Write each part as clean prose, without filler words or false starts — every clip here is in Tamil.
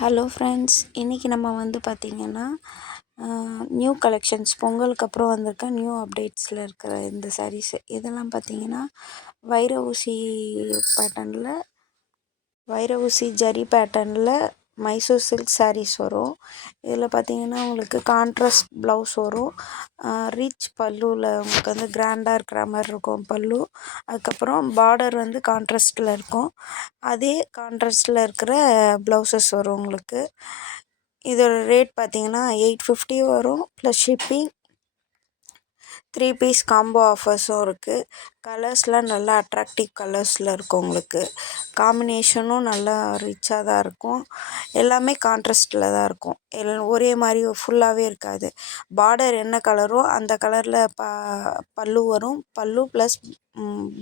ஹலோ ஃப்ரெண்ட்ஸ், இன்றைக்கி நம்ம வந்து பார்த்திங்கன்னா நியூ கலெக்ஷன்ஸ் பொங்கலுக்கு அப்புறம் வந்திருக்க நியூ அப்டேட்ஸில் இருக்கிற இந்த சாரீஸு இதெல்லாம் பார்த்திங்கன்னா வைர ஊசி ஜரி பேட்டர்னில் மைசூர் சில்க் சாரீஸ் வரும். இதில் பார்த்திங்கன்னா உங்களுக்கு கான்ட்ராஸ்ட் ப்ளவுஸ் வரும். ரிச் பல்லுவில் உங்களுக்கு வந்து கிராண்டாக இருக்கிற மாதிரி இருக்கும் பல்லு. அதுக்கப்புறம் பார்டர் வந்து கான்ட்ராஸ்டில் இருக்கும். அதே கான்ட்ராஸ்டில் இருக்கிற ப்ளவுசஸ் வரும் உங்களுக்கு. இதோட ரேட் பார்த்திங்கன்னா 850 வரும் ப்ளஸ் ஷிப்பிங். 3 பீஸ் காம்போ ஆஃபர்ஸும் இருக்குது. கலர்ஸ்லாம் நல்லா அட்ராக்டிவ் கலர்ஸில் இருக்கும் உங்களுக்கு. காம்பினேஷனும் நல்லா ரிச்சாக தான் இருக்கும். எல்லாமே கான்ட்ராஸ்டில் தான் இருக்கும். ஒரே மாதிரி ஃபுல்லாகவே இருக்காது. பார்டர் என்ன கலரோ அந்த கலரில் பல்லு வரும். பல்லு ப்ளஸ்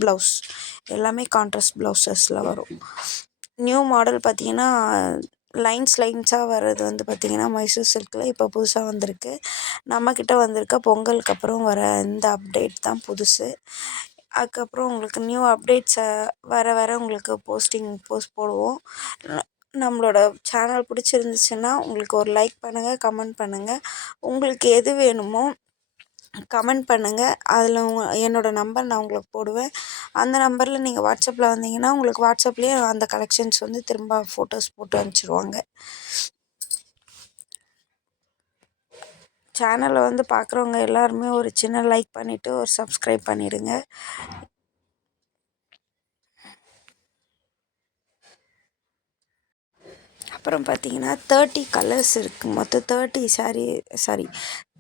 ப்ளவுஸ் எல்லாமே கான்ட்ராஸ்ட் ப்ளவுசஸில் வரும். நியூ மாடல் பார்த்திங்கன்னா லைன்ஸாக வர்றது வந்து பார்த்திங்கன்னா மைசூர் சில்கில் இப்போ புதுசாக வந்திருக்கு. நம்மக்கிட்ட வந்திருக்க பொங்கலுக்கு அப்புறம் வர இந்த அப்டேட் தான் புதுசு. அதுக்கப்புறம் உங்களுக்கு நியூ அப்டேட்ஸை வர உங்களுக்கு போஸ்ட் போடுவோம். நம்மளோட சேனல் பிடிச்சிருந்துச்சுன்னா உங்களுக்கு ஒரு லைக் பண்ணுங்கள், கமெண்ட் பண்ணுங்கள். உங்களுக்கு எது வேணுமோ கமெண்ட் பண்ணுங்கள். அதில் என்னோடய நம்பர் நான் உங்களுக்கு போடுவேன். அந்த நம்பரில் நீங்கள் வாட்ஸ்அப்பில் வந்தீங்கன்னா உங்களுக்கு வாட்ஸ்அப்லேயே அந்த கலெக்ஷன்ஸ் வந்து திரும்ப ஃபோட்டோஸ் போட்டு அனுப்பிச்சிடுவாங்க. சேனலை வந்து பார்க்குறவங்க எல்லாருமே ஒரு சின்ன லைக் பண்ணிவிட்டு ஒரு சப்ஸ்கிரைப் பண்ணிவிடுங்க. அப்புறம் பார்த்திங்கன்னா 30 கலர்ஸ் இருக்குது. மொத்தம்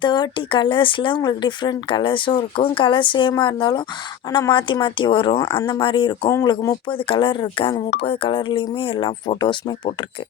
30 கலர்ஸில் உங்களுக்கு டிஃப்ரெண்ட் கலர்ஸும் இருக்கும். கலர் சேமாக இருந்தாலும் ஆனால் மாற்றி வரும். அந்த மாதிரி இருக்கும். உங்களுக்கு 30 கலர் இருக்குது. அந்த 30 கலர்லேயுமே எல்லா ஃபோட்டோஸுமே போட்டிருக்கு.